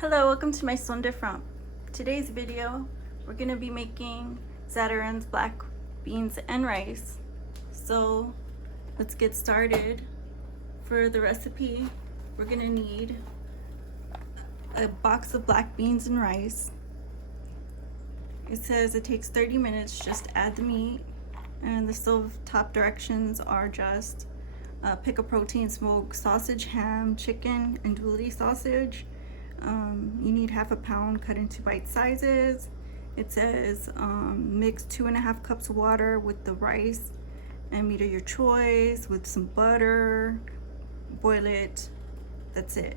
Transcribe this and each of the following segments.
Hello, welcome to my Son de Front. Today's video, we're going to be making Zatarain's black beans and rice. So let's get started. For the recipe, we're going to need a box of black beans and rice. It says it takes 30 minutes, just add the meat. And the stove top directions are just pick a protein, smoked sausage, ham, chicken, andouille sausage. You need half a pound cut into bite sizes. It says mix 2.5 cups of water with the rice and meat of your choice with some butter, boil it, that's it.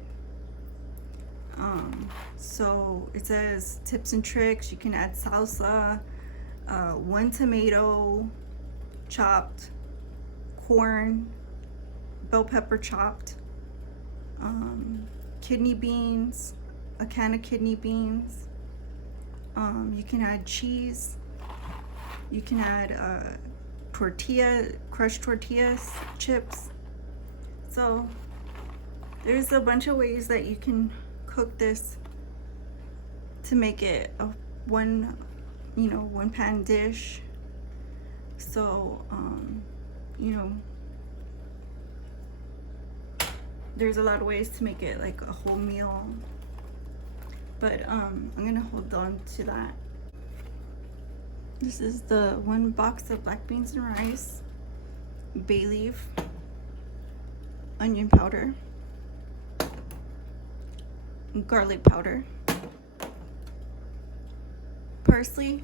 So it says tips and tricks, you can add salsa, 1 tomato chopped, corn, bell pepper chopped, kidney beans, a can of kidney beans. You can add cheese. You can add crushed tortillas, chips. So there's a bunch of ways that you can cook this to make it a one pan dish. So there's a lot of ways to make it like a whole meal, but I'm gonna hold on to that. This is the 1 box of black beans and rice, bay leaf, onion powder, garlic powder, parsley,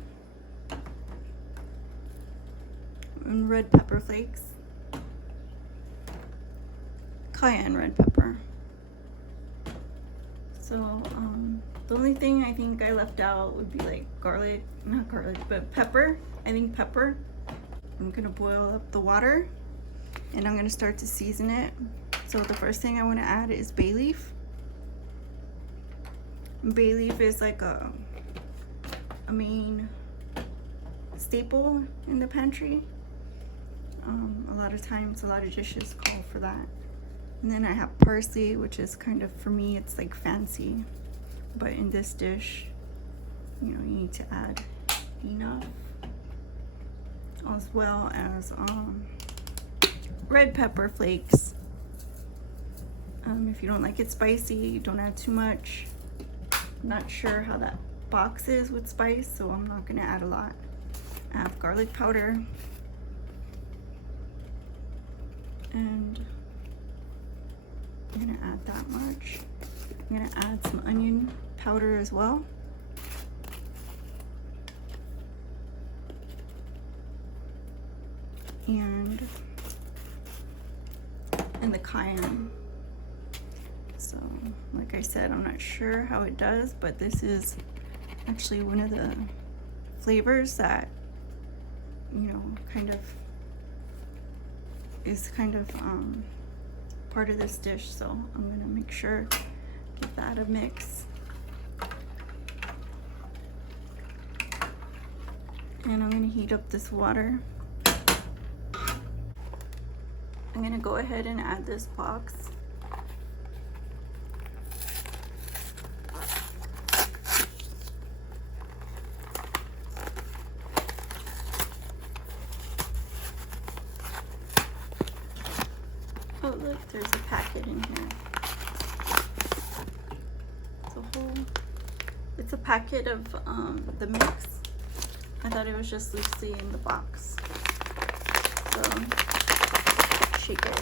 and red pepper flakes, Cayenne red pepper. So the only thing I think I left out would be like not garlic, but pepper. I think pepper. I'm gonna boil up the water and I'm gonna start to season it. So the first thing I want to add is bay leaf. Bay leaf is like a main staple in the pantry. A lot of times, a lot of dishes call for that. And then I have parsley, which is kind of, for me, it's like fancy. But in this dish, you need to add enough. As well as red pepper flakes. If you don't like it spicy, don't add too much. I'm not sure how that box is with spice, so I'm not gonna add a lot. I have garlic powder. And I'm gonna add that much. I'm gonna add some onion powder as well. And the cayenne. So, like I said, I'm not sure how it does, but this is actually one of the flavors that, is kind of part of this dish. So I'm gonna make sure give that a mix. And I'm gonna heat up this water. I'm gonna go ahead and add this box. Oh look, there's a packet in here. It's a packet of the mix. I thought it was just loosely in the box. So shake it.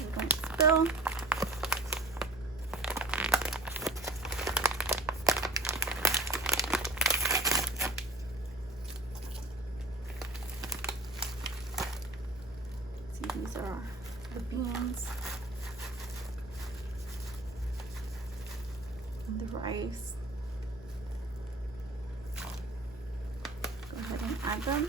It won't spill. See, these are the beans and the rice. Go ahead and add them.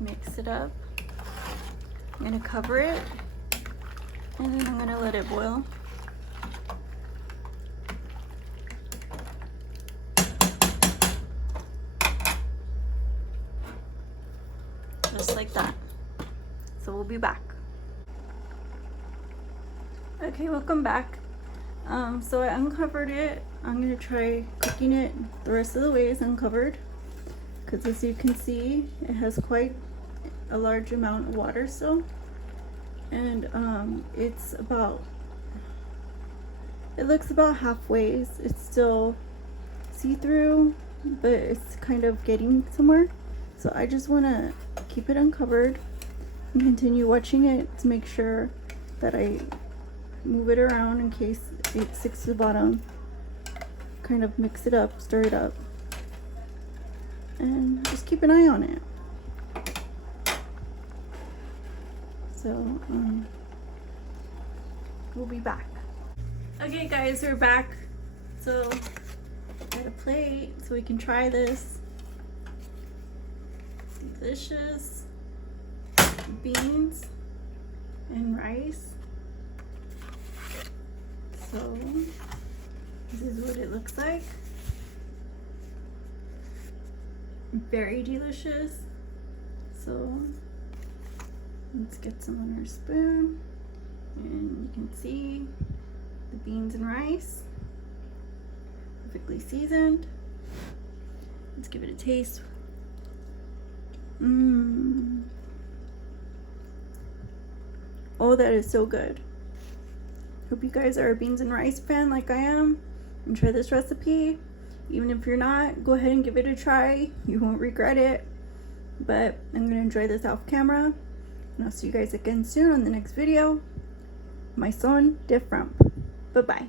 Mix it up. I'm gonna cover it and then I'm gonna let it boil. just like that. So we'll be back. Okay, welcome back. So I uncovered it. I'm gonna try cooking it the rest of the way is uncovered, because as you can see, it has quite a large amount of water still, and it's about, it looks about halfway. It's still see-through, but it's kind of getting somewhere. So I just want to keep it uncovered and continue watching it to make sure that I move it around in case it sticks to the bottom. Kind of mix it up, stir it up, and just keep an eye on it. So we'll be back. Okay guys, we're back. So got a plate so we can try this delicious beans and rice. So this is what it looks like. Very delicious. So let's get some on our spoon, and you can see the beans and rice, perfectly seasoned. Let's give it a taste. Oh, that is so good. Hope you guys are a beans and rice fan like I am, and try this recipe. Even if you're not, go ahead and give it a try. You won't regret it. But I'm gonna enjoy this off camera, and I'll see you guys again soon on the next video. My son different. Bye bye.